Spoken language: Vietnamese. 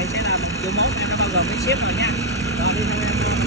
này sẽ là 1.1 triệu, em đã bao gồm phí ship rồi nha. Rồi đi theo em.